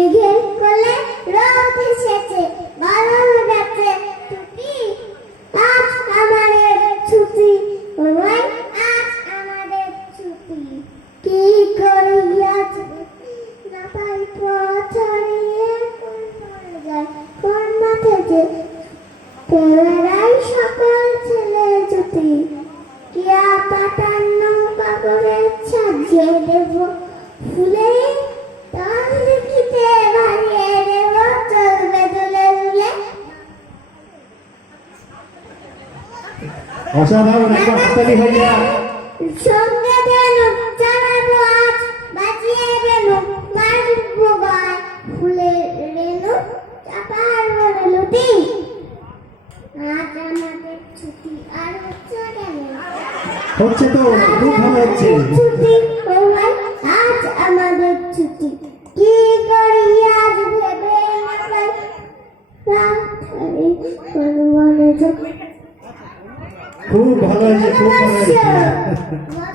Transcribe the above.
মেঘের কোলে রোদ এসেছে, গরম গেছে ছুটি, আজ আমাদের ছুটি, ওই আজ আমাদের ছুটি। কি করি আজ না পাই পথ হারিয়ে, কোন মরে যায় কোন মাঠে যে বেড়াই সকল ছেলে ছুটি। কিয়া পাতার নৌকা করে সাজিয়ে দেব ফুলে, তার লিখিতে বানিয়ে দেব চলবে দুলে দুলে। অসাধারণ, একবার হাততালি হয়ে যায়। সঙ্গে বেনু চালাবো আজ, বাজিয়ে বেনু মারবো গায়, ফুলের রেনু চাপার বলে লুটি। আজ আমাদের ছুটি, আর হচ্ছে কেন? হচ্ছে তো, খুব ভালো হচ্ছে। ছুটি ওই আজ আমাদের ছুটি। কি করি আজ ভেবে না পাই, রাত্রি কোন মনে খুব ভালো হয়েছে, খুব ভালো হয়েছে। ভালোবাসো